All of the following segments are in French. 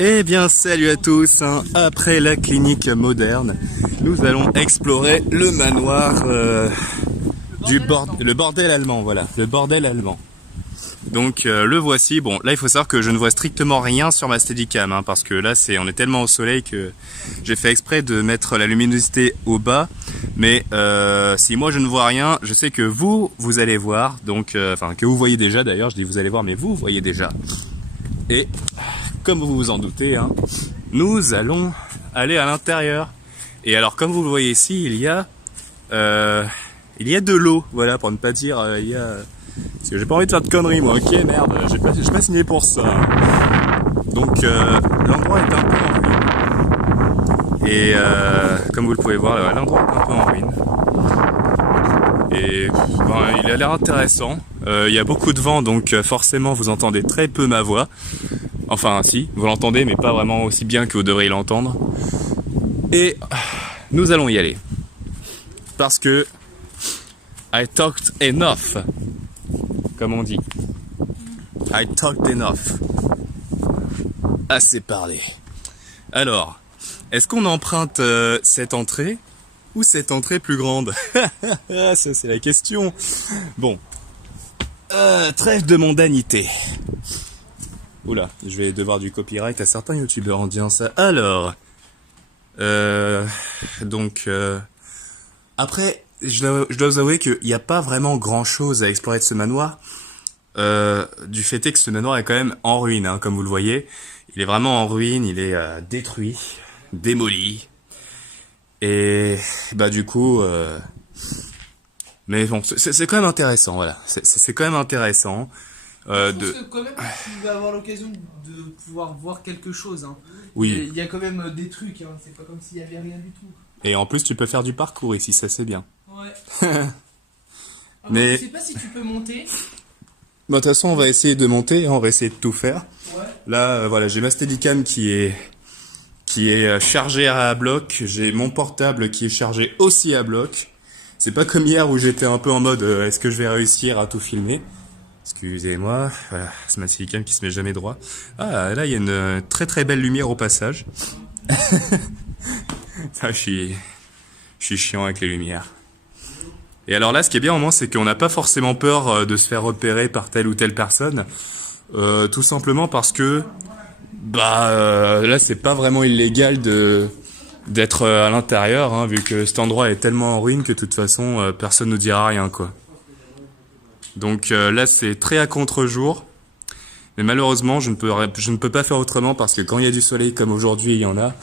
Eh bien salut à tous, hein. Après la clinique moderne, nous allons explorer le manoir le bordel allemand, voilà, le bordel allemand. Donc le voici. Bon, là il faut savoir que je ne vois strictement rien sur ma Steadicam, hein, parce que là on est tellement au soleil que j'ai fait exprès de mettre la luminosité au bas. Mais si moi je ne vois rien, je sais que vous allez voir, donc enfin que vous voyez déjà d'ailleurs, je dis vous allez voir, mais vous voyez déjà. Et comme vous vous en doutez, hein, nous allons aller à l'intérieur. Et alors comme vous le voyez ici, il y a de l'eau, voilà, pour ne pas dire il y a... Parce que j'ai pas envie de faire de conneries moi, ok, merde, j'ai pas signé pour ça. Donc l'endroit est un peu en ruine. Et comme vous le pouvez voir, l'endroit est un peu en ruine. Et ben, il a l'air intéressant. Il y a beaucoup de vent, donc forcément vous entendez très peu ma voix. Enfin si, vous l'entendez, mais pas vraiment aussi bien que vous devriez l'entendre. Et nous allons y aller. Parce que I talked enough. Comme on dit. I talked enough. Assez parlé. Alors, est-ce qu'on emprunte cette entrée ou cette entrée plus grande? Ça c'est la question. Bon. Trêve de mondanité. Oula, je vais devoir du copyright à certains youtubeurs en disant ça. Alors, donc, après, je dois vous avouer qu'il n'y a pas vraiment grand chose à explorer de ce manoir. Du fait est que ce manoir est quand même en ruine, hein, comme vous le voyez. Il est vraiment en ruine, il est détruit, démoli. Et bah du coup, mais bon, c'est quand même intéressant, voilà. C'est quand même intéressant. Je pense que quand même tu vas avoir l'occasion de pouvoir voir quelque chose. Hein. Oui. Il y a quand même des trucs, hein. C'est pas comme s'il y avait rien du tout. Et en plus, tu peux faire du parcours ici, ça c'est bien. Ouais. Mais je sais pas si tu peux monter. Bon, de toute façon, on va essayer de monter, on va essayer de tout faire. Ouais. Là, voilà, j'ai ma Steadicam qui est chargée à bloc. J'ai mon portable qui est chargé aussi à bloc. C'est pas comme hier où j'étais un peu en mode est-ce que je vais réussir à tout filmer? Excusez-moi, voilà, c'est ma Steadicam qui se met jamais droit. Ah, là, il y a une très très belle lumière au passage. Ah, je suis chiant avec les lumières. Et alors là, ce qui est bien au moins, c'est qu'on n'a pas forcément peur de se faire repérer par telle ou telle personne. Tout simplement parce que là, c'est pas vraiment illégal d'être à l'intérieur, hein, vu que cet endroit est tellement en ruine que de toute façon, personne ne nous dira rien, quoi. Donc là, c'est très à contre-jour. Mais malheureusement, je ne peux pas faire autrement parce que quand il y a du soleil comme aujourd'hui, il y en a.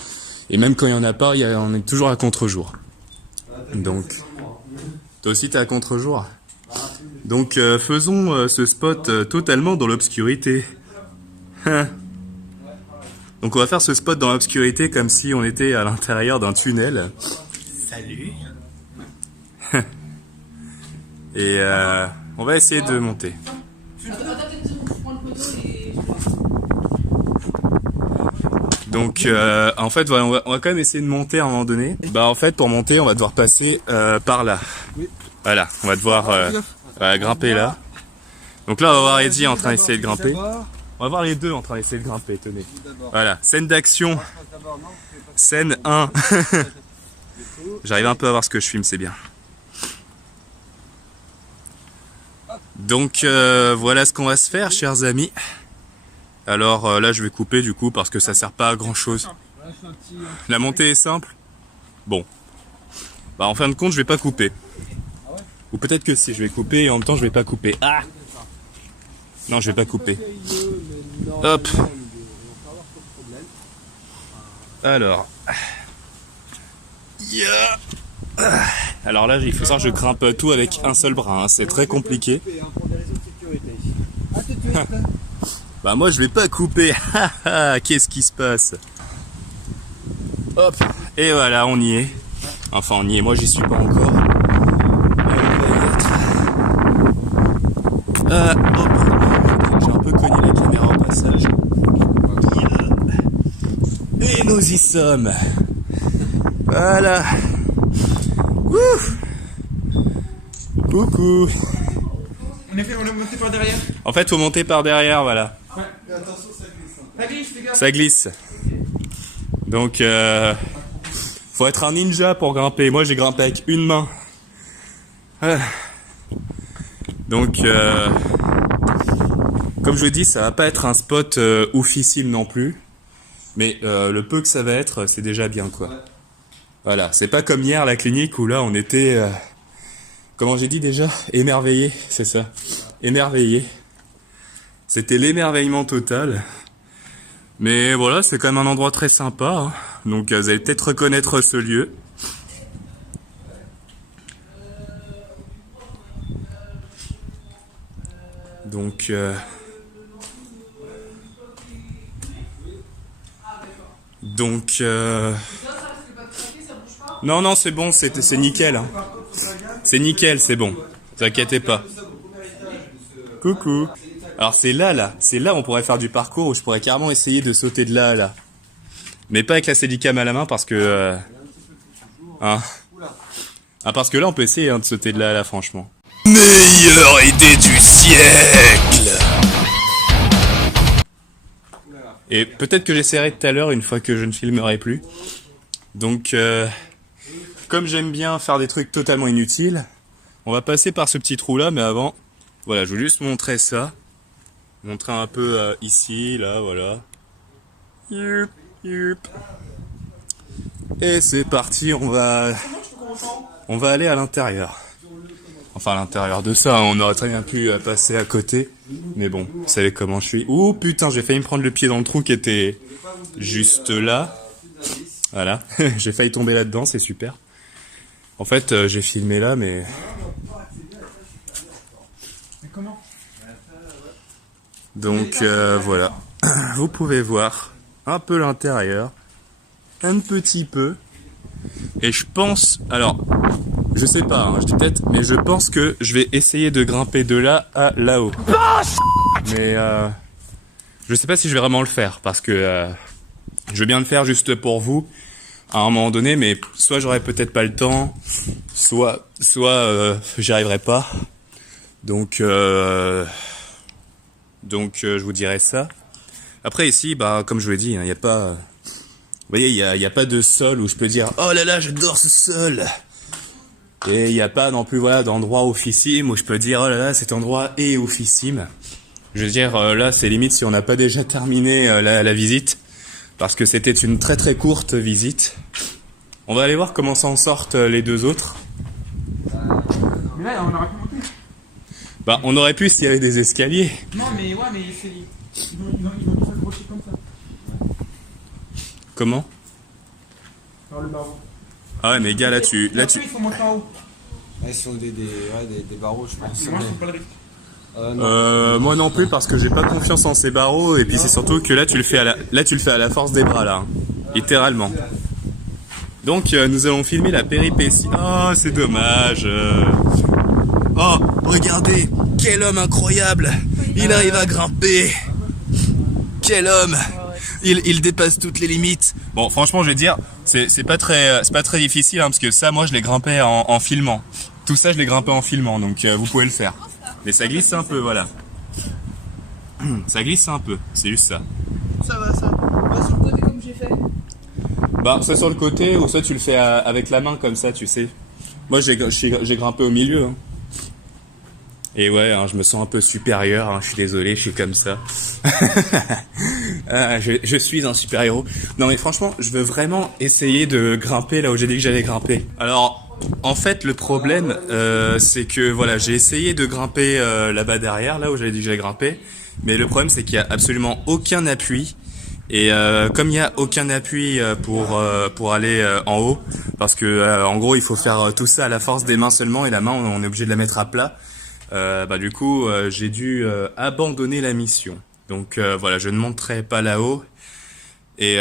Et même quand il n'y en a pas, on est toujours à contre-jour. Donc, toi aussi t'es à contre-jour. Donc faisons ce spot totalement dans l'obscurité. Donc on va faire ce spot dans l'obscurité comme si on était à l'intérieur d'un tunnel. Salut. Et on va essayer de monter. Donc en fait voilà, on va quand même essayer de monter à un moment donné. Bah en fait pour monter on va devoir passer par là. Voilà, on va devoir grimper là. Donc là on va voir Eddie en train d'essayer de grimper. On va voir les deux en train d'essayer de grimper, tenez. Voilà, scène d'action. Scène 1. J'arrive un peu à voir ce que je filme, c'est bien. Donc voilà ce qu'on va se faire, chers amis. Alors là je vais couper du coup parce que ça sert pas à grand chose. La montée est simple. Bon. Bah en fin de compte je vais pas couper. Ou peut-être que si je vais couper et en même temps je vais pas couper. Ah non je vais pas couper. Hop. Alors. Yeah. Alors là il faut savoir que je grimpe tout avec un seul bras, hein. C'est très compliqué. Bah moi je vais pas couper. Qu'est-ce qui se passe? Hop. Et voilà on y est. Enfin on y est, moi j'y suis pas encore. Hop. J'ai un peu cogné la caméra au passage. Et nous y sommes. Voilà. Ouf. Coucou. On est monté par derrière. En fait faut monter par derrière, voilà. Ouais. Mais attention, Ça glisse, les gars. Ça glisse. Donc, faut être un ninja pour grimper. Moi, j'ai grimpé avec une main. Ah. Donc, comme je dis, ça va pas être un spot oufissime non plus. Mais le peu que ça va être, c'est déjà bien, quoi. Voilà, c'est pas comme hier, la clinique, où là, on était... comment j'ai dit déjà? Émerveillé, c'est ça. Émerveillé. C'était l'émerveillement total. Mais voilà, c'est quand même un endroit très sympa. Hein. Donc vous allez peut-être reconnaître ce lieu. Donc... Non, non, c'est bon, c'est nickel. Hein. C'est nickel, c'est bon. T'inquiètez pas. Coucou. Alors c'est là, c'est là où on pourrait faire du parcours, où je pourrais carrément essayer de sauter de là à là. Mais pas avec la Steadicam à la main parce que... hein. Ah, parce que là on peut essayer hein, de sauter de là à là, franchement. Meilleure idée du siècle! Et peut-être que j'essaierai tout à l'heure une fois que je ne filmerai plus. Donc, comme j'aime bien faire des trucs totalement inutiles, on va passer par ce petit trou là, mais avant, voilà, je veux juste montrer ça. Montrer un peu ici, là, voilà. Youp, youp. Et c'est parti, on va aller à l'intérieur. Enfin, à l'intérieur de ça, on aurait très bien pu passer à côté. Mais bon, vous savez comment je suis. Ouh, putain, j'ai failli me prendre le pied dans le trou qui était juste là. Voilà, j'ai failli tomber là-dedans, c'est super. En fait, j'ai filmé là, mais... Comment? Donc, voilà. Vous pouvez voir un peu l'intérieur. Un petit peu. Et je pense... Alors... Je sais pas, hein, je dis peut-être, mais je pense que je vais essayer de grimper de là à là-haut. Mais je sais pas si je vais vraiment le faire, parce que je veux bien le faire juste pour vous, à un moment donné, mais soit j'aurai peut-être pas le temps, soit j'y arriverai pas. Donc je vous dirai ça. Après ici, bah comme je vous l'ai dit, il y a pas... Vous voyez, il y a pas de sol où je peux dire « Oh là là, j'adore ce sol !» Et il n'y a pas non plus voilà d'endroit oufissime où je peux dire oh là là cet endroit est oufissime. Je veux dire là c'est limite si on n'a pas déjà terminé la visite parce que c'était une très très courte visite. On va aller voir comment s'en sortent les deux autres. Mais là on aurait pu monter. Bah on aurait pu s'il y avait des escaliers. Non mais ouais mais ils vont nous accrocher comme ça. Comment? Par le barreau. Ah ouais mais gars là tu... Il faut monter en haut. Ouais, ce sont des barreaux, je pense. Moi je trouve pas le risque. moi non plus parce que j'ai pas confiance en ces barreaux et puis c'est surtout que là tu le fais à la force des bras là, hein. Littéralement. Donc nous allons filmer la péripétie. Oh c'est dommage. Oh regardez, quel homme incroyable. Il arrive à grimper. Quel homme. Il dépasse toutes les limites. Bon, franchement, je vais dire, c'est pas très difficile, hein, parce que ça, moi, je l'ai grimpé en filmant. Tout ça, je l'ai grimpé en filmant, donc vous pouvez le faire. Mais ça glisse un peu, voilà. Ça glisse un peu, c'est juste ça. Ça va ça. Va sur le côté comme j'ai fait. Bah, soit sur le côté, ou soit tu le fais avec la main comme ça, tu sais. Moi, j'ai grimpé au milieu. Hein. Et ouais, hein, je me sens un peu supérieur, hein, je suis désolé, je suis comme ça. Je suis un super-héros. Non mais franchement, je veux vraiment essayer de grimper là où j'ai dit que j'allais grimper. Alors, en fait, le problème, c'est que voilà, j'ai essayé de grimper là-bas derrière, là où j'avais dit que j'allais grimper. Mais le problème, c'est qu'il y a absolument aucun appui. Et comme il n'y a aucun appui pour aller en haut, parce que en gros, il faut faire tout ça à la force des mains seulement, et la main, on est obligé de la mettre à plat. Du coup, j'ai dû abandonner la mission. Donc voilà, je ne monterai pas là-haut. Et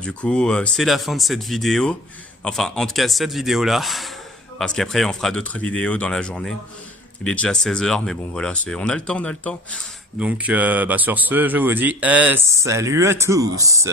du coup, c'est la fin de cette vidéo. Enfin, en tout cas, cette vidéo-là. Parce qu'après, on fera d'autres vidéos dans la journée. Il est déjà 16h, mais bon, voilà, on a le temps. Donc, sur ce, je vous dis salut à tous.